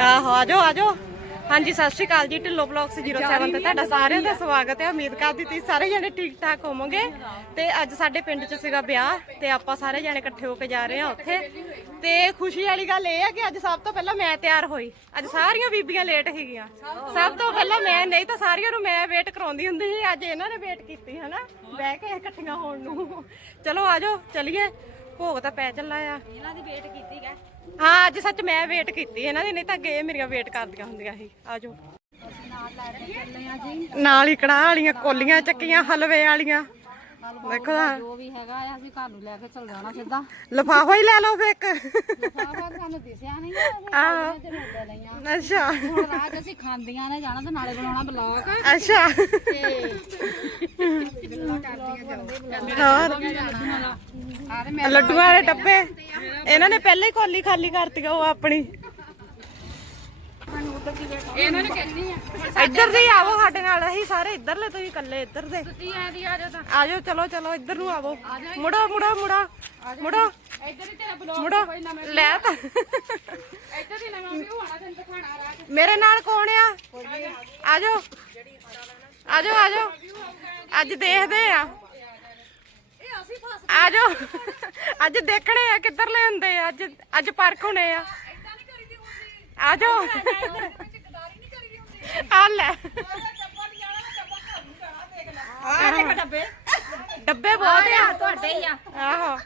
ਆਹੋ, ਆਜੋ ਆਜੋ। ਹਾਂਜੀ, ਸਤਿ ਸ਼੍ਰੀ ਅਕਾਲ ਜੀ, ਢਿੱਲੋ ਬਲੌਗਸ 07 ਤੇ ਤੁਹਾਡਾ ਸਾਰਿਆਂ ਦਾ ਸਵਾਗਤ ਹੈ। ਉਮੀਦ ਕਰਦੀ ਤੁਸੀਂ ਸਾਰੇ ਜਣੇ ਠੀਕ ਠਾਕ ਹੋਵੋਗੇ। ਤੇ ਅੱਜ ਸਾਡੇ ਪਿੰਡ 'ਚ ਸੀਗਾ ਵਿਆਹ ਤੇ ਆਪਾਂ ਸਾਰੇ ਜਣੇ ਇਕੱਠੇ ਹੋ ਕੇ ਜਾ ਰਹੇ ਆ ਉੱਥੇ। ਤੇ ਖੁਸ਼ੀ ਵਾਲੀ ਗੱਲ ਇਹ ਹੈ ਕਿ ਅੱਜ ਸਭ ਤੋਂ ਪਹਿਲਾਂ ਮੈਂ ਤਿਆਰ ਹੋਈ। ਅੱਜ ਸਾਰੀਆਂ ਬੀਬੀਆਂ ਲੇਟ ਹੈਗੀਆਂ। ਸਭ ਤੋਂ ਪਹਿਲਾਂ ਮੈਂ, ਨਹੀਂ ਤਾਂ ਸਾਰੀਆਂ ਨੂੰ ਮੈਂ ਵੇਟ ਕਰਾਉਂਦੀ ਹੁੰਦੀ ਸੀ, ਅੱਜ ਇਹਨਾਂ ਨੇ ਵੇਟ ਕੀਤੀ, ਹਨਾ? ਬਹਿ ਕੇ ਇਕੱਠੀਆਂ ਹੋਣ ਨੂੰ। ਚਲੋ ਆਜੋ, ਚਲਿਏ। ਭੋਗ ਤਾਂ ਪੈ ਚੱਲਾ ਆ। ਇਹਨਾਂ ਦੀ ਵੇਟ ਕੀਤੀ ਗੈ ਹਾਂ ਅੱਜ ਸੱਚ ਮੈਂ ਵੇਟ ਕੀਤੀ ਇਹਨਾਂ ਦੀ ਨਹੀਂ ਤਾਂ ਅੱਗੇ ਇਹ ਮੇਰੀਆਂ ਵੇਟ ਕਰਦੀਆਂ ਹੁੰਦੀਆਂ ਸੀ। ਆਜੋ। ਨਾਲ ਲੈ ਕੇ ਚੱਲੇ ਆ ਜੀ। ਨਾਲ ਹੀ ਕੜਾਹ ਵਾਲੀਆਂ ਕੋਲੀਆਂ ਚੱਕੀਆਂ ਹਲਵੇ ਵਾਲੀਆਂ। ਦੇਖੋ। ਜੋ ਵੀ ਹੈਗਾ ਆ ਅਸੀਂ ਘਰ ਨੂੰ ਲੈ ਕੇ ਚੱਲ ਜਾਣਾ ਸਿੱਧਾ। ਲਫਾਫਾ ਹੀ ਲੈ ਲਓ ਫੇ ਇੱਕ। ਲਿਫਾਫਾ ਸਾਨੂੰ ਦਿਸਿਆ ਨਹੀਂ ਲਈਆਂ। ਅੱਛਾ। ਹੁਣ 'ਚ ਅਸੀਂ ਖਾਂਦੀਆਂ ਨੇ ਜਾਣਾ ਤੇ ਨਾਲੇ ਬਣਾਉਣਾ ਬਲੌਗ। ਅੱਛਾ। ਆ ਤੇ ਲੱਡੂਆਂ ਵਾਲੇ ਡੱਬੇ। ਇਹਨਾਂ ਨੇ ਪਹਿਲਾਂ ਹੀ ਕੋਲੀ ਖਾਲੀ ਕਰਤੀ ਉਹ ਆਪਣੀ। ਇਹਨਾਂ ਨੇ ਕਹਿੰਦੀ ਆ ਇੱਧਰ ਦੇ ਆਵੋ ਸਾਡੇ ਨਾਲ ਅਸੀਂ ਸਾਰੇ ਇੱਧਰਲੇ ਤੁਸੀਂ ਇਕੱਲੇ ਇੱਧਰ ਦੇ ਤੁਸੀਂ ਐ ਦੀ ਆ ਜਾ ਤਾਂ। ਆਜੋ ਚਲੋ ਚਲੋ ਇੱਧਰ ਨੂੰ ਆਵੋ। ਮੁੜੋ ਮੁੜੋ ਮੁੜੋ ਮੁੜੋ। ਇੱਧਰ ਹੀ ਤੇਰਾ ਬਲੌਗ ਮੁੜੋ। ਲੈ ਤਾਂ। ਇੱਧਰ ਹੀ ਨਵਾਂ ਵੀ ਹੋਣਾ ਤੈਨੂੰ ਦਿਖਾਣਾ ਰਾਹ 'ਚ ਮੇਰੇ ਨਾਲ ਕੌਣ ਆ? ਆਜੋ ਆਜੋ ਆਜੋ ਅੱਜ ਦੇਖਦੇ ਆ। ਇਹ ਅਸੀਂ ਫਸ ਆਜੋ ਅੱਜ ਦੇਖਣੇ ਆ ਕਿੱਧਰ ਲੈ ਹੁੰਦੇ ਆ। ਅੱਜ ਅੱਜ ਪਰਖ ਹੋਣੇ ਆ। ਹੁੰਦੀ ਆਜੋ ਵਿੱਚ ਗਦਾਰੀ ਨਹੀਂ ਕਰੀਦੀ ਹੁੰਦੀ। ਆ ਲੈ। ਡੱਬਾ ਡੱਬਾ ਆ ਦੇਖ ਬਹੁਤ ਆ। ਤੁਹਾਡੇ ਹੀ ਆ। ਆਹੋ।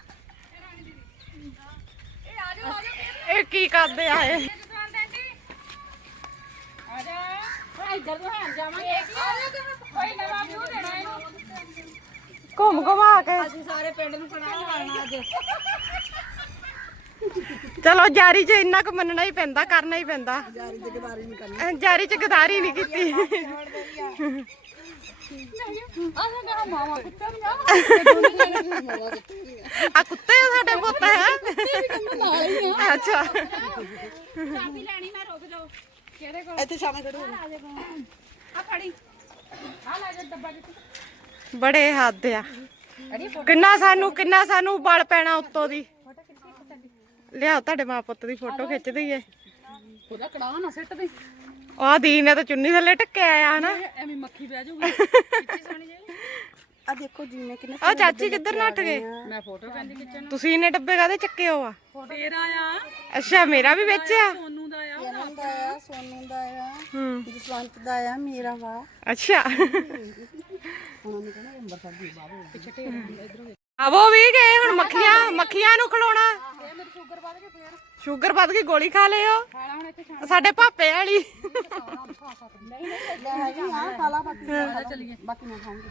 ਇਹ ਆ ਜਾਓ ਆ ਜਾਓ ਇਹ ਕੀ ਕਰਦੇ ਆ ਇਹ? ਆ ਆ? ਘੁੰਮ ਘੁਮਾ ਕੇ। ਅਸੀਂ ਸਾਰੇ ਪਿੰਡ ਨੂੰ ਸੁਣਾ ਕਰਨਾ ਅੱਜ। ਚਲੋ ਜਾਰੀ ਚ ਇੰਨਾ ਕੁ ਮੰਨਣਾ ਹੀ ਪੈਂਦਾ ਕਰਨਾ ਹੀ ਪੈਂਦਾ। ਜਾਰੀ ਚ ਗਦਾਰੀ ਨਹੀਂ ਕਰਨੀ। ਜਾਰੀ ਚ ਗਦਾਰੀ ਨਹੀਂ ਕੀਤੀ। ਆ ਕੁੱਤੇ ਆ ਸਾਡੇ ਪੁੱਤ ਹੈ? ਅੱਛਾ। ਚਾਬੀ ਲੈਣੀ ਮੈਂ ਰੁਕ ਜਾਓ ਕਿਹਦੇ ਕੋਲ ਇੱਥੇ ਸ਼ਾਮੇ ਖੜੋ। ਆ ਫੜੀ ਆ ਲੈ ਜਾ ਡੱਬਾ ਜਿੱਥੇ ਬੜੇ ਹੱਦ ਆ। ਕਿੰਨਾ ਸਾਨੂੰ ਕਿੰਨਾ ਸਾਨੂੰ ਬਲ ਪੈਣਾ ਉੱਤੋਂ ਦੀ। ਲਿਆਓ ਤੁਹਾਡੇ ਮਾਂ ਪੁੱਤ ਦੀ ਫੋਟੋ ਖਿੱਚ ਦਈਏ ਉਹਦਾ ਕੜਾ ਨਾ ਸਿੱਟ ਦੇ। ਆਹ ਦੀ ਨੇ ਤਾਂ ਚੁੰਨੀ ਥੱਲੇ ਟੱਕਿਆ ਆ ਹਨਾ? ਐਵੇਂ ਮੱਖੀ ਬਹਿ ਜਾਊਗੀ। ਆ ਦੇਖੋ ਜੀ ਮੈਂ ਕਿੰਨੇ ਉਹ ਚਾਚੀ ਕਿੱਧਰ ਨੱਠ ਗਏ? ਮੈਂ ਫੋਟੋ ਕਹਿੰਦੀ ਖਿੱਚਣ ਤੁਸੀਂ ਇਹਨੇ ਡੱਬੇ ਕਾਦੇ ਚੱਕੇ ਹੋ ਆ? ਤੇਰਾ ਆ। ਅੱਛਾ ਮੇਰਾ ਵੀ ਵਿੱਚ ਆ। ਸੋਨੂ ਦਾ ਆ। ਸੋਨੂੰ ਦਾ ਆ ਸੋਨੂੰ ਦਾ ਆ। ਹੂੰ। ਜਸਵੰਤ ਦਾ ਆ ਮੇਰਾ ਵਾ। ਅੱਛਾ। ਉਹਨਾਂ ਨੇ ਕਹਿੰਦਾ ਅੰਬਰਸਰ ਦੀ ਬਾਬੂ ਆਵੋ ਵੀ ਗਏ ਹੁਣ ਮੱਖੀਆਂ ਮੱਖੀਆਂ ਨੂੰ ਖਲੋਣਾ। ਸ਼ੂਗਰ ਵੱਧ ਗਈ ਗੋਲੀ ਖਾ ਲਿਓ। ਖਾਣਾ ਹੁਣ ਇੱਥੇ ਸਾਡੇ ਭਾਪੇ ਵਾਲੀ। ਲੈ ਹੈਗੀ ਆ ਖਾਲਾ ਬਾਕੀ। ਚੱਲੀਏ। ਬਾਕੀ ਮੈਂ ਖਾਉਂਗੀ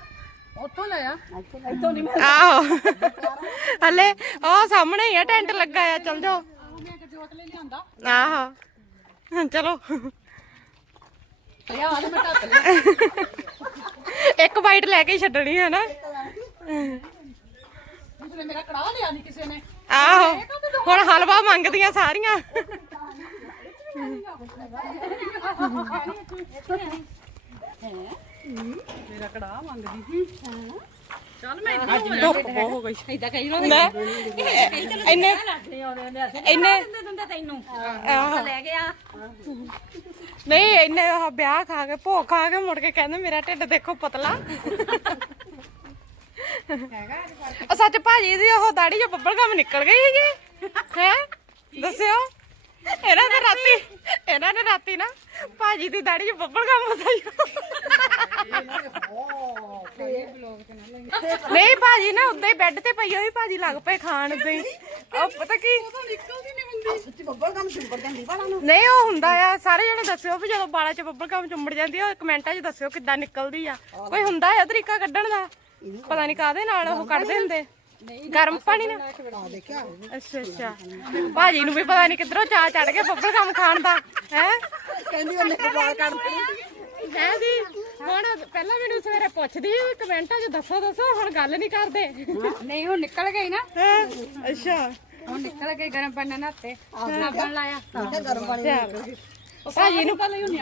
ਉੱਥੋਂ ਲੈ ਆ। ਇੱਥੋਂ ਨਹੀਂ ਆਹੋ। ਹਲੇ ਉਹ ਸਾਹਮਣੇ ਹੀ ਆ ਟੈਂਟ ਲੱਗਾ ਆ ਚਲ ਜਾਓ ਮੈਂ ਕਿ ਜੋਤ ਲੈ ਲਿਆਂਦਾ। ਆਹੋ। ਚਲੋ। ਮੈਂ ਲਿਆ। ਇੱਕ ਬਾਈਟ ਲੈ ਕੇ ਛੱਡਣੀ ਹੈ ਨਾ। ਮੇਰਾ ਕੜਾ ਲਿਆ ਨਹੀਂ ਕਿਸੇ ਨੇ। ਆਹੋ ਹੁਣ ਹਲਵਾ ਮੰਗਦੀਆਂ ਸਾਰੀਆਂ। ਮੇਰਾ ਕੜਾ ਮੰਗਦੀ ਚੱਲ ਮੈਂ ਧੁੱਪ ਬਹੁਤ ਹੋ ਗਈ। ਇਦਾਂ ਕਹੀ ਰੋ ਮੈਂ ਇੰਨੇ ਇੰਨੇ ਦਿੰਦੇ ਤੈਨੂੰ ਆਹੋ। ਲੈ ਗਿਆ ਨਹੀਂ ਇੰਨੇ ਵਿਆਹ ਖਾ ਕੇ ਭੋਗ ਖਾ ਕੇ ਮੁੜ ਕੇ ਕਹਿੰਦੇ ਮੇਰਾ ਢਿੱਡ ਦੇਖੋ ਪਤਲਾ। ਉਹ ਸੱਚ ਭਾਜੀ ਦੀ ਉਹ ਦਾੜੀ ਜੋ ਬੱਬਲ ਗਮ ਨਿਕਲ ਗਈ ਸੀਗੀ। ਹੈ? ਦੱਸਿਓ। ਇਹਨਾਂ ਨੇ ਰਾਤੀ, ਇਹਨਾਂ ਨੇ ਰਾਤੀ ਨਾ ਭਾਜੀ ਦੀ ਦਾੜੀ ਜੋ ਬੱਬਲ ਗਮ ਫਸਾਈ ਨਹੀਂ ਭਾਜੀ ਨਾ ਉੱਦਾਂ ਹੀ ਬੈੱਡ ਤੇ ਪਈ ਹੋਈ ਭਾਜੀ ਲੱਗ ਪਏ ਖਾਣ ਉੱਦਾਂ ਉਹ ਪਤਾ ਕੀ? ਨਹੀਂ, ਉਹ ਹੁੰਦਾ ਆ। ਸਾਰੇ ਜਣੇ ਦੱਸਿਓ ਵੀ ਜਦੋਂ ਬਾਲਾਂ 'ਚ ਬੱਬਲ ਗਮ ਚੁੰਮੜ ਜਾਂਦੀ ਆ, ਉਹ ਕਮੈਂਟਾਂ 'ਚ ਦੱਸਿਓ ਕਿੱਦਾਂ ਨਿਕਲਦੀ ਆ। ਕੋਈ ਹੁੰਦਾ ਆ ਤਰੀਕਾ ਕੱਢਣ ਦਾ? ਪਤਾ ਨਹੀਂ ਕਾਦੇ ਨਾਲ ਉਹ ਕੱਢਦੇ ਹੁੰਦੇ ਗਰਮ ਪਾਣੀ ਨਾਲ ਅੱਛਾ ਅੱਛਾ। ਭਾਜੀ ਨੂੰ ਵੀ ਪਤਾ ਨਹੀਂ ਕਿੱਧਰੋਂ ਚਾਹ ਚੜ ਗਿਆ ਬੱਬਲ ਗਮ ਖਾਣ ਦਾ। ਹੈ? ਕਹਿੰਦੀ ਉਹਨੇ ਕਬਾਲ ਦੇਣੀ। ਹੈ ਜੀ ਹੁਣ ਪਹਿਲਾਂ ਮੈਨੂੰ ਸਵੇਰੇ ਪੁੱਛਦੀ ਸੀ ਕਮੈਂਟਾਂ 'ਚ ਦੱਸੋ ਦੱਸੋ ਹੁਣ ਗੱਲ ਨਹੀਂ ਕਰਦੇ। ਨਹੀਂ ਉਹ ਨਿਕਲ ਗਈ ਨਾ? ਅੱਛਾ। ਉਹ ਨਿਕਲ ਗਈ ਗਰਮ ਪਾਣੀ ਨਾਲ ਨਾਤੇ। ਸਾਬਣ ਲਾਇਆ। ਗਰਮ ਪਾਣੀ। ਭਾਜੀ ਨੂੰ ਕੱਲ ਹੀ ਹੁੰਨੀ ਆ।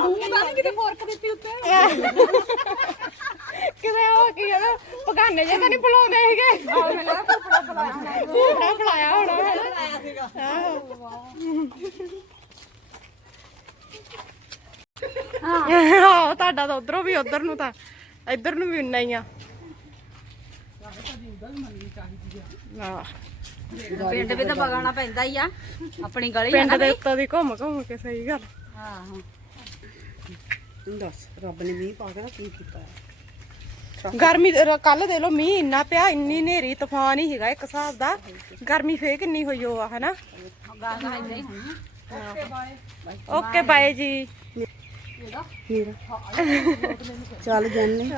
ਉਹ ਤਾਂ ਨਹੀਂ ਕਿਤੇ ਫੋਰਕ ਦਿੱਤੀ ਉੱਤੇ। ਕਿਤੇ ਉਹ ਕੀ ਹੈ ਪਗਾਨੇ ਜੇ ਤਾਂ ਨਹੀਂ ਬੁਲਾਉਂਦੇ ਹੈਗੇ। ਫੁੱਫੜਾ ਬੁਲਾਇਆ ਹੋਣਾ ਆਹੋ। ਆਹੋ ਤੁਹਾਡਾ ਤਾਂ ਉਧਰੋਂ ਵੀ ਉਧਰ ਨੂੰ ਤਾਂ ਇੱਧਰ ਨੂੰ ਵੀ ਉਨਾ ਹੀ ਆ। ਆਹ, ਪਿੰਡ ਵੀ ਤਾਂ ਬਗਾਣਾ ਪੈਂਦਾ ਹੀ ਆ। ਆਪਣੀ ਗਲੀ ਪਿੰਡ ਦੇ ਉੱਤੋਂ ਦੀ ਘੁੰਮ ਘੁੰਮ ਕੇ ਸਹੀ ਗੱਲ। ਆਹੋ ਤੂੰ ਦੱਸ ਰੱਬ ਨੇ ਮੀਂਹ ਪਾ ਕੇ ਨਾ ਕੀ ਕੀਤਾ ਹੈ? ਗਰਮੀ ਕੱਲ ਦੇ ਲੋ ਮੀਂਹ ਇੰਨਾ ਪਿਆ ਇੰਨੀ ਨੇਰੀ ਤੂਫਾਨ ਹੀ ਹੈਗਾ ਇੱਕ ਹਿਸਾਬ ਦਾ। ਗਰਮੀ ਫੇਰ ਕਿੰਨੀ ਹੋਈ ਹੋ ਆ ਹਨਾ? ਓਕੇ ਬਾਏ ਜੀ। ਚੱਲ ਜਾਨੇ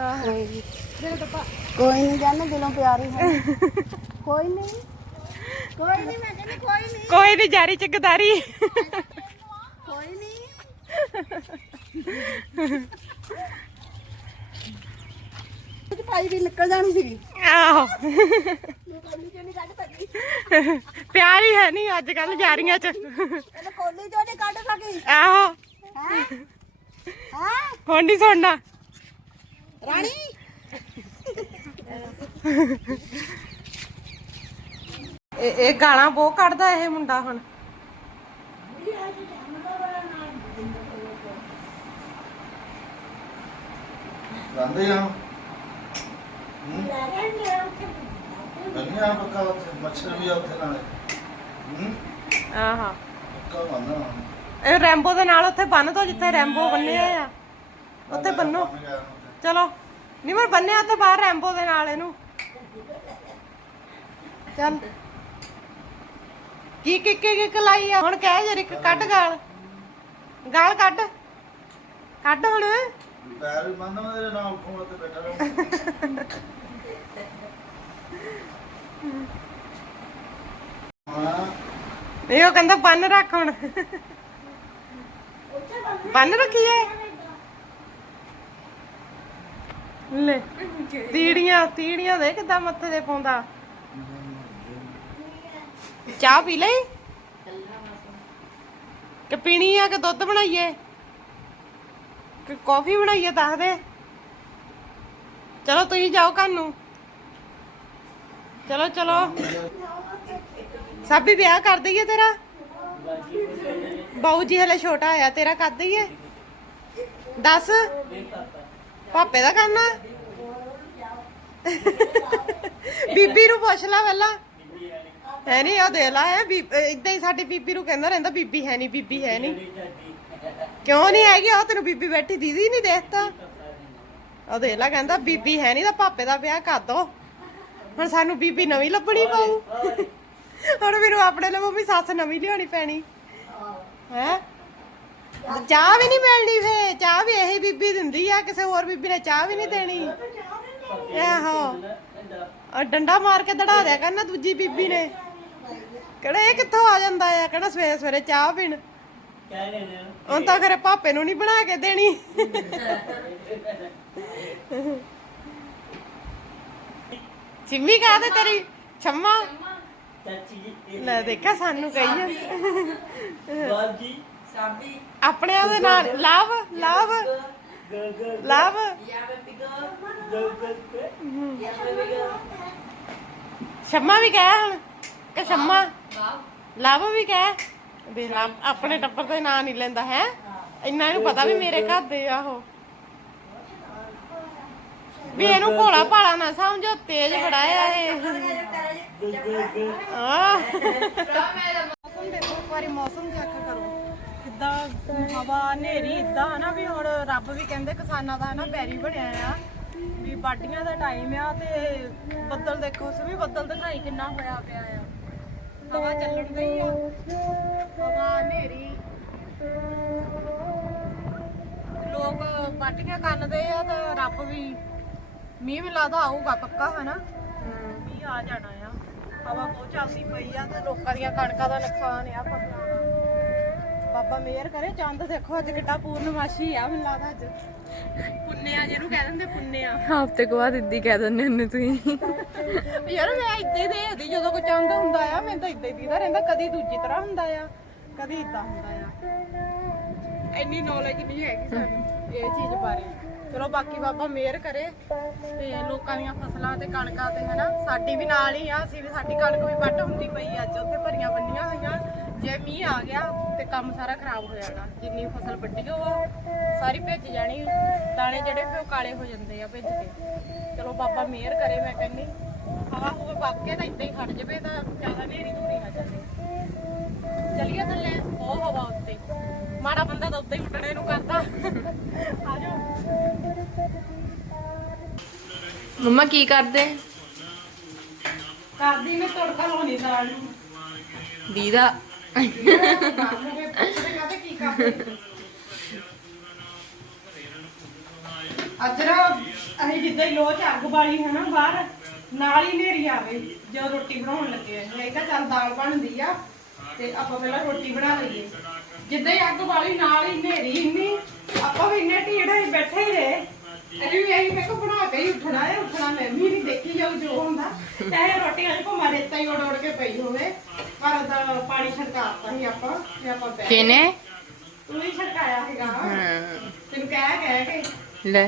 ਕੋਈ ਨਹੀਂ ਜਾਨੇ ਦਿਲੋਂ ਪਿਆਰ ਹੈ। ਕੋਈ ਨਹੀਂ ਕੋਈ ਨਹੀਂ ਮੈਂ ਕਹਿੰਦੀ ਕੋਈ ਨਹੀਂ। ਕੋਈ ਨਹੀਂ ਜਾਰੀ ਚ ਗਦਾਰੀ। ਕੋਈ ਨਹੀਂ। ਤੇ ਭਾਈ ਵੀ ਨਿਕਲ ਜਾਣੀ ਸੀਗੀ। ਆਹੋ। ਕੋਲੀ ਚੋਂ ਨਹੀਂ ਕੱਢ ਸਕੀ ਪਿਆਰ ਹੀ ਹੈ ਨਹੀਂ ਅੱਜ ਕੱਲ ਜਾਰੀਆਂ ਚ। ਇਹਨੇ ਕੋਲੀ ਚੋਂ ਨਹੀਂ ਕੱਢ ਸਕੀ। ਆਹੋ। ਹੈ? ਹਾਂ? ਹੁਣ ਨਹੀਂ ਸੁਣਨਾ। ਰਾਣੀ? ਇਹ ਇਹ ਗਾਲਾਂ ਬਹੁਤ ਕੱਢਦਾ ਇਹ ਮੁੰਡਾ ਹੁਣ। ਜਾਂਦੇ ਆ। ਬੰਨਿਆ ਪੱਕਾ ਉੱਥੇ ਮੱਛਰ ਵੀ ਆ ਉੱਥੇ ਨਾਲੇ। ਹੂੰ। ਆਹਾ। ਪੱਕਾ ਬੰਨਣਾ ਇਹ ਰੈਂਬੋ ਦੇ ਨਾਲ ਉੱਥੇ ਬੰਨ ਦੋ ਜਿੱਥੇ ਰੈਂਬੋ ਬੰਨਿਆ ਆ। ਉੱਥੇ ਬੰਨੋ ਚਲੋ। ਨਹੀਂ ਮੈਂ ਬੰਨਿਆ ਉੱਥੇ ਬਾਹਰ ਰੈਂਬੋ ਦੇ ਨਾਲ ਇਹਨੂੰ। ਚੱਲ। ਕੀ ਕੀ ਕੀ ਕੀ ਕਲਾਈ ਆ? ਹੁਣ ਕਹਿ ਜਰ ਇੱਕ ਕੱਢ ਗਾਲ। ਗਾਲ ਕੱਢ। ਕੱਢ ਹੁਣ। ਪੈਰ ਵੀ ਬੰਨਣਾ ਤੇਰੇ ਨਾਲ ਉੱਠੂਗਾ ਤੇ ਬੈਠਾ ਰਹੂੰ। ਹਾਂ ਨਹੀਂ ਉਹ ਕਹਿੰਦਾ ਬੰਨ ਰੱਖ ਹੁਣ। ਬੰਨ ਰੱਖੀਏ ਲੈ ਤੀੜੀਆਂ ਤੀੜੀਆਂ ਦੇ ਕਿਦਾਂ ਮੱਥੇ ਤੇ ਪਾਉਂਦਾ। ਚਾਹ ਪੀ ਲਈ? ਕਿ ਪੀਣੀ ਆ ਕਿ ਦੁੱਧ ਬਣਾਈਏ? ਕਿ ਕਾਫੀ ਬਣਾਈਏ ਦੱਸ ਦੇ। ਚਲੋ ਤੁਸੀਂ ਜਾਓ ਘਰ ਨੂੰ। ਚਲੋ ਚਲੋ। ਸਾਬੀ ਵਿਆਹ ਕਰ ਦਈਏ ਤੇਰਾ? ਬਾਊ ਜੀ ਹਲੇ ਛੋਟਾ ਆ ਤੇਰਾ ਕਰ ਦਈਏ? ਦੱਸ। ਪਾਪੇ ਦਾ ਕਰਨਾ? ਬੀਬੀ ਨੂੰ ਪੁੱਛ ਲੈ ਪਹਿਲਾਂ। ਹੈ ਨਹੀਂ ਉਹ ਦੇ ਲਾ ਹੈ ਇਦਾਂ ਹੀ ਸਾਡੀ ਬੀਬੀ ਨੂੰ ਕਹਿੰਦਾ ਰਹਿੰਦਾ ਬੀਬੀ ਹੈ ਨਹੀਂ ਬੀਬੀ ਹੈ ਨਹੀਂ। ਕਿਉਂ ਨਹੀਂ ਹੈਗੀ? ਉਹ ਤੈਨੂੰ ਬੀਬੀ ਬੈਠੀ ਦੀਦੀ ਨਹੀਂ ਦੇਖਤਾ। ਉਹ ਦੇ ਲਾ ਕਹਿੰਦਾ ਬੀਬੀ ਹੈ ਨਹੀਂ ਤਾਂ ਪਾਪੇ ਦਾ ਵਿਆਹ ਕਰ ਦੋ। ਹੁਣ ਸਾਨੂੰ ਬੀਬੀ ਨਵੀਂ ਲੱਭਣੀ ਪਊ। ਹੁਣ ਮੈਨੂੰ ਆਪਣੇ ਲਈ ਮੰਮੀ ਸੱਸ ਨਵੀਂ ਲਿਆਉਣੀ ਪੈਣੀ। ਹੈ? ਚਾਹ ਵੀ ਨਹੀਂ ਮਿਲਣੀ ਫੇ ਚਾਹ ਵੀ ਇਹੀ ਬੀਬੀ ਦਿੰਦੀ ਆ ਕਿਸੇ ਹੋਰ ਬੀਬੀ ਨੇ ਚਾਹ ਵੀ ਨਹੀਂ ਦੇਣੀ। ਆਹੋ। ਆ ਡੰਡਾ ਮਾਰ ਕੇ ਦੜਾ ਦਿਆ ਕਰਨਾ ਦੂਜੀ ਬੀਬੀ ਨੇ। ਕਿਹੜਾ ਇਹ ਕਿੱਥੋਂ ਆ ਜਾਂਦਾ ਆ? ਕਿਹੜਾ ਸਵੇਰੇ ਸਵੇਰੇ ਚਾਹ ਪੀਣ? ਹੁਣ ਤਾਂ ਖਰੇ ਪਾਪੇ ਨੂੰ ਨਹੀਂ ਬਣਾ ਕੇ ਦੇਣੀ। ਸਿੰਮੀ ਕਹਦੇ ਤੇਰੀ ਛੰਮਾ। ਲੈ ਦੇਖਿਆ ਸਾਨੂੰ ਕਹੀ ਜਾਂਦੀ ਆਪਣੇ ਉਹਦੇ ਨਾਲ। Love love. ਲਵ। ਸ਼ੰਮਾ ਵੀ ਕਹਿ ਹੁਣ ਕਿ ਸ਼ੰਮਾ ਲਵ ਵੀ ਕਹਿ। ਦੇਖ ਲਾ, ਆਪਣੇ ਟੱਬਰ ਦਾ ਨਾਂ ਨਹੀਂ ਲੈਂਦਾ, ਹੈ? ਇੰਨਾ ਇਹਨੂੰ ਪਤਾ ਵੀ ਮੇਰੇ ਘਰ ਦੇ ਆ ਉਹ। ਵੀ ਇਹਨੂੰ ਭੋਲਾ ਭਾਲਾ ਨਾ ਸਮਝੋ, ਤੇਜ਼ ਬੜਾ ਆ ਇਹ। ਆ ਮੌਸਮ ਦੇਖੋ, ਇੱਕ ਵਾਰੀ ਮੌਸਮ ਚੈੱਕ ਕਰੋ। ਕਿੱਦਾਂ ਹਵਾ, ਹਨੇਰੀ, ਇਦਾਂ ਨਾ ਵੀ ਹੁਣ ਰੱਬ ਵੀ ਕਹਿੰਦੇ ਕਿਸਾਨਾਂ ਦਾ ਨਾ ਬੈਰੀ ਬਣਿਆ ਆ। ਵੀ ਬਾਡੀਆਂ ਦਾ ਟਾਈਮ ਆ ਤੇ ਬੱਦਲ ਦੇਖੋ, ਉਸ ਵੀ ਬੱਦਲ ਦਿਖਾਈ ਕਿੰਨਾ ਹੋਇਆ ਪਿਆ ਆ। ਹਵਾ ਚੱਲਣ ਗਈ ਆ। ਹਵਾ ਹਨੇਰੀ। ਲੋਕ ਬਾਡੀਆਂ ਕੰਨਦੇ ਆ ਤੇ ਰੱਬ ਵੀ ਮੀਂਹ ਵੀ ਲੱਗਦਾ ਆਊਗਾ ਪੱਕਾ ਹਨਾ? ਮੀਂਹ ਆ ਜਾਣਾ ਆ। ਹਵਾ ਬਹੁਤ ਚੱਲਦੀ ਪਈ ਆ ਤੇ ਲੋਕਾਂ ਦੀਆਂ ਕਣਕਾਂ ਦਾ ਨੁਕਸਾਨ ਆ ਫਸਲਾਂ ਬਾਬਾ ਮਿਹਰ ਕਰੇ ਚੰਦ ਦੇਖੋ ਅੱਜ ਕਿੱਡਾ ਪੂਰਨਮਾਸ਼ੀ ਆ ਮੈਨੂੰ ਲੱਗਦਾ ਅੱਜ। ਪੁੰਨਿਆ ਜਿਹਨੂੰ ਕਹਿ ਦਿੰਦੇ ਪੁੰਨਿਆ। ਹਫ਼ਤੇ ਕੁ ਬਾਅਦ ਇੱਦੀ ਕਹਿ ਦਿੰਦੇ ਹੁੰਦੇ ਤੁਸੀਂ। ਯਾਰ ਮੈਂ ਇੱਦਾਂ ਹੀ ਦੇਖਦੀ ਜਦੋਂ ਕੋਈ ਚੰਦ ਹੁੰਦਾ ਆ ਮੈਨੂੰ ਤਾਂ ਇੱਦਾਂ ਹੀ ਦਿਖਦਾ ਰਹਿੰਦਾ ਕਦੀ ਦੂਜੀ ਤਰ੍ਹਾਂ ਹੁੰਦਾ ਆ ਕਦੀ ਇਦਾਂ ਹੁੰਦਾ ਆ। ਇੰਨੀ ਨੌਲੇਜ ਨਹੀਂ ਹੈਗੀ ਸਾਨੂੰ ਇਹ ਚੀਜ਼ ਬਾਰੇ। ਚਲੋ ਬਾਕੀ ਬਾਬਾ ਮਿਹਰ ਕਰੇ ਤੇ ਲੋਕਾਂ ਦੀਆਂ ਫਸਲਾਂ ਤੇ ਕਣਕਾਂ ਤੇ ਹਨਾ ਸਾਡੀ ਵੀ ਨਾਲ ਹੀ ਆ ਅਸੀਂ ਵੀ ਸਾਡੀ ਕਣਕ ਵੀ ਵੱਢ ਹੁੰਦੀ ਪਈ ਅੱਜ ਉੱਥੇ ਭਰੀਆਂ ਬੰਨੀਆਂ ਹੋਈਆਂ। ਜੇ ਮੀਂਹ ਆ ਗਿਆ ਤੇ ਕੰਮ ਸਾਰਾ ਖਰਾਬ ਹੋ ਜਾਣਾ। ਜਿੰਨੀ ਫਸਲ ਵੱਢੀ ਹੋ ਆ ਸਾਰੀ ਭਿੱਜ ਜਾਣੀ। ਦਾਣੇ ਜਿਹੜੇ ਉਹ ਕਾਲੇ ਹੋ ਜਾਂਦੇ ਆ ਭਿੱਜ ਕੇ। ਚਲੋ ਬਾਬਾ ਮਿਹਰ ਕਰੇ ਮੈਂ ਕਹਿੰਨੀ ਹਵਾ ਹੋਵੇ ਬਾਕੇ ਤਾਂ ਇਦਾਂ ਹੀ ਖੜ ਜਾਵੇ ਤਾਂ ਜ਼ਿਆਦਾ ਨੇਰੀ ਧੂਰੀ ਨਾ ਚੱਲੇ। ਚਲੀਏ ਥੱਲੇ ਬਹੁਤ ਹਵਾ ਉੱਤੇ। ਮਾੜਾ ਬੰਦਾ ਤਾਂ ਉੱਤੇ ਹੀ ਉੱਡਣੇ ਨੂੰ ਕਰਦਾ। ਆ ਜਾਓ ਮੰਮਾ ਕੀ ਕਰਦੇ? ਕਰਦੀ ਮੈਂ ਤੜਕਾ ਲਾਉਣੀ ਦਾਲ ਨੂੰ। ਦੀਦਾ ਹੋਵੇ ਅਸੀਂ ਜਿੱਦਾਂ ਹੀ ਲੋਹ ਚ ਅੱਗ ਬਾਲੀ ਹੈ ਨਾ ਬਾਹਰ, ਨਾਲ ਹੀ ਨੇਰੀ ਆ ਜਦੋਂ ਰੋਟੀ ਬਣਾਉਣ ਲੱਗੇ ਆ। ਮੈਂ ਕਿਹਾ ਚੱਲ ਦਾਲ ਬਣਦੀ ਆ, ਤੇ ਆਪਾਂ ਪਹਿਲਾਂ ਰੋਟੀ ਬਣਾ ਲਈਏ। ਜਿੱਦਾਂ ਹੀ ਅੱਗ ਬਾਲੀ, ਨਾਲ ਹੀ ਨੇਰੀ ਇੰਨੀ, ਆਪਾਂ ਵੀ ਇੰਨੇ ਢੀੜੇ ਬੈਠੇ ਹੀ ਰਹੇ। ਅਸੀਂ ਵੀ ਅਸੀਂ ਮੈਂ ਕਿਹਾ ਬਣਾ ਕੇ ਹੀ ਉੱਠਣਾ ਹੈ, ਉੱਠਣਾ ਮੈਂ ਵੀ ਨਹੀਂ ਦੇਖੀ ਜਾਊ ਜੋ ਹੁੰਦਾ। ਚਾਹੇ ਰੋਟੀਆਂ ਚ ਭਾਵੇਂ ਰੇਤਾ ਹੀ ਉੜ ਉੜ ਕੇ ਪਈ ਹੋਵੇ ਪਰ ਤਾਂ ਪਾਣੀ ਛੜਕਾਤਾ ਸੀ ਆਪਾਂ ਤੇ ਆਪਾਂ ਗਏ। ਕਿਨੇ ਤੂੰ ਹੀ ਛੜਕਾਇਆ ਸੀਗਾ। ਤੈਨੂੰ ਕਹਿ ਕਹਿ ਕੇ। ਲੈ।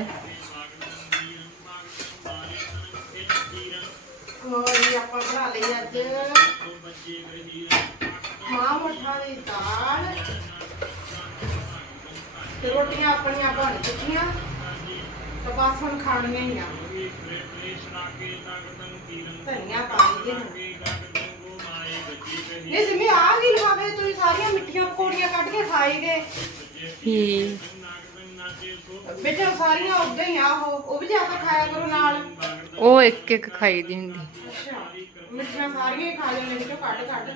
ਕੋਈ ਆਪਾਂ ਬਣਾ ਲਈ ਅੱਜ ਮਾਂ ਮੋਠਾ ਦੀ ਦਾਲ। ਤੇ ਰੋਟੀਆਂ ਆਪਣੀਆਂ ਬਣ ਚੁੱਕੀਆਂ ਤੇ ਬਸ ਹੁਣ ਖਾਣੀਆਂ ਹੀ ਆ। ਧਨੀਆ ਪਾ ਲਈਏ ਇਹ ਸਿਮੀ ਆ ਗਈ ਲਵਾਵੇ ਤੁਸੀਂ ਸਾਰੀਆਂ ਮਿੱਠੀਆਂ ਪਕੌੜੀਆਂ ਕੱਢ ਕੇ ਖਾਈ ਗਏ ਹੀ ਵਿੱਚ ਸਾਰੀਆਂ ਉਦਾਂ ਹੀ ਆ ਉਹ ਉਹ ਵੀ ਜ਼ਿਆਦਾ ਖਾਇਆ ਕਰੋ ਨਾਲ ਉਹ ਇੱਕ ਇੱਕ ਖਾਈ ਦੀ ਹੁੰਦੀ ਅੱਛਾ ਮਿੱਠੀਆਂ ਸਾਰੀਆਂ ਹੀ ਖਾ ਲੈਣੇ ਵਿੱਚੋਂ ਕੱਢ ਕੱਢ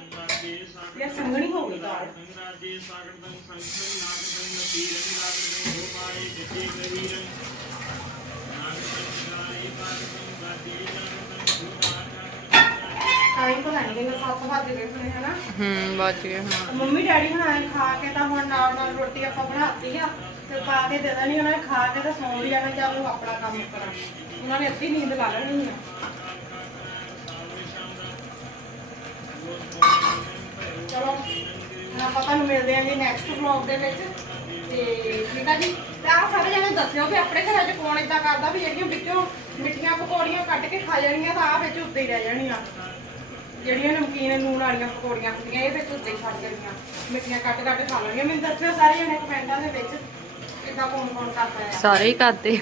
ਇਹ ਸੰਗਣੀ ਹੋ ਗਈ ਦਾਲ ਟਾਈਮ ਪਤਾ ਨਹੀਂ ਕਿੰਨਾ ਸੱਤ ਵੱਜ ਗਏ ਹੋਣੇ ਹਨਾ? ਹੂੰ ਬਚ ਗਿਆ ਹਾਂ। ਮੰਮੀ ਡੈਡੀ ਹੁਣਾਂ ਨੇ ਖਾ ਕੇ ਤਾਂ ਹੁਣ ਨਾਲ ਨਾਲ ਰੋਟੀ ਆਪਾਂ ਬਣਾਤੀ ਆ ਤੇ ਪਾ ਕੇ ਦੇ ਦੇਣੀ ਉਹਨਾਂ ਨੇ ਖਾ ਕੇ ਤਾਂ ਸੌਂ ਵੀ ਜਾਣਾ ਜਾਂ ਉਹ ਆਪਣਾ ਕੰਮ ਕਰਾਂ। ਉਹਨਾਂ ਨੇ ਅੱਧੀ ਨੀਂਦ ਲਾ ਲੈਣੀ ਆ। ਚਲੋ ਹੁਣ ਆਪਾਂ ਤੁਹਾਨੂੰ ਮਿਲਦੇ ਆਂ ਜੀ ਨੈਕਸਟ ਵਲੌਗ ਦੇ ਵਿੱਚ। ਤੇ ਠੀਕ ਆ ਜੀ ਤੇ ਆਹ ਸਾਰੇ ਜਣੇ ਦੱਸਿਓ ਵੀ ਆਪਣੇ ਘਰਾਂ 'ਚ ਕੌਣ ਇਦਾਂ ਕਰਦਾ ਵੀ ਜਿਹੜੀਆਂ ਵਿੱਚੋਂ ਮਿੱਠੀਆਂ ਪਕੌੜੀਆਂ ਕੱਢ ਕੇ ਖਾ ਜਾਣੀਆਂ ਤਾਂ ਆਹ ਵਿੱਚ ਉੱਤੇ ਹੀ ਰਹਿ ਜਾਣੀਆਂ। ਜਿਹੜੀਆਂ ਨਮਕੀਨ ਨੂਨ ਵਾਲੀਆਂ ਪਕੌੜੀਆਂ ਹੁੰਦੀਆਂ, ਇਹ ਵਿੱਚ ਉੱਤੇ ਹੀ ਛੱਡ ਜਾਣੀਆਂ। ਮਿੱਠੀਆਂ ਕੱਟ ਕੱਟ ਖਾ ਲੈਣੀਆਂ। ਮੈਨੂੰ ਦੱਸਿਓ ਸਾਰੇ ਜਣੇ ਕਮੈਂਟਾਂ ਦੇ ਵਿੱਚ ਕਿੱਦਾਂ ਕੌਣ ਕੌਣ ਕਰਦਾ ਹੈ ਸਾਰੇ ਹੀ ਕਰਦੇ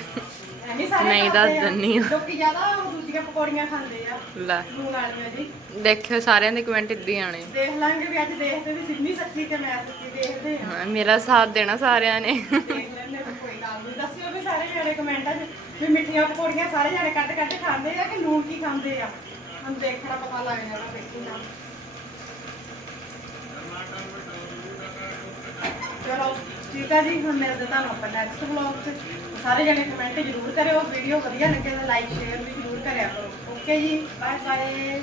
ਨਹੀਂ ਸਾਰੇ ਨਹੀਂ ਕਰਦੇ ਦੱਸ ਆ। ਦਿੰਨੀ ਆ। ਲੋਕੀ ਜ਼ਿਆਦਾ ਉਹ ਦੂਜੀਆਂ ਪਕੌੜੀਆਂ ਖਾਂਦੇ ਆ। ਲੈ। ਨੂਨ ਵਾਲੀਆਂ ਜੀ। ਦੇਖਿਓ ਸਾਰਿਆਂ ਦੇ ਕਮੈਂਟ ਇੱਦਾਂ ਆਣੇ ਦੇਖ ਲਾਂਗੇ ਵੀ ਅੱਜ ਦੇਖਦੇ ਵੀ ਸਿੰਮੀ ਸੱਚੀ ਤੇ ਮੈਂ ਸੱਚੀ ਦੇਖਦੇ ਆ। ਹਾਂ ਮੇਰਾ ਸਾਥ ਦੇਣਾ ਸਾਰਿਆਂ ਨੇ। ਦੇਖ ਕੋਈ ਗੱਲ ਨਹੀਂ। ਦੱਸਿਓ ਵੀ ਸਾਰੇ ਜਣੇ ਕਮੈਂਟਾਂ 'ਚ ਵੀ ਮਿੱਠੀਆਂ ਪਕੌੜੀਆਂ ਸਾਰੇ ਜਣੇ ਕੱਟ ਕੱਟ ਖਾਂਦੇ ਆ ਕਿ ਨੂਨ ਕੀ ਖਾਂਦੇ ਆ? ਹੁਣ ਦੇਖਣਾ ਪਤਾ ਲੱਗ ਜਾਣਾ ਵੇਖੀ ਨਾ ਚਲੋ। ਠੀਕ ਆ ਜੀ, ਹੁਣ ਮਿਲਦੇ ਤੁਹਾਨੂੰ ਆਪਾਂ ਨੈਕਸਟ ਵਲੌਗ 'ਚ ਸਾਰੇ ਜਣੇ ਕਮੈਂਟ ਜ਼ਰੂਰ ਕਰਿਓ ਵੀਡੀਓ ਵਧੀਆ ਲੱਗੇ ਤਾਂ ਲਾਈਕ ਸ਼ੇਅਰ ਵੀ ਜ਼ਰੂਰ ਕਰਿਆ ਕਰੋ। ਓਕੇ ਜੀ ਬਾਏ ਬਾਏ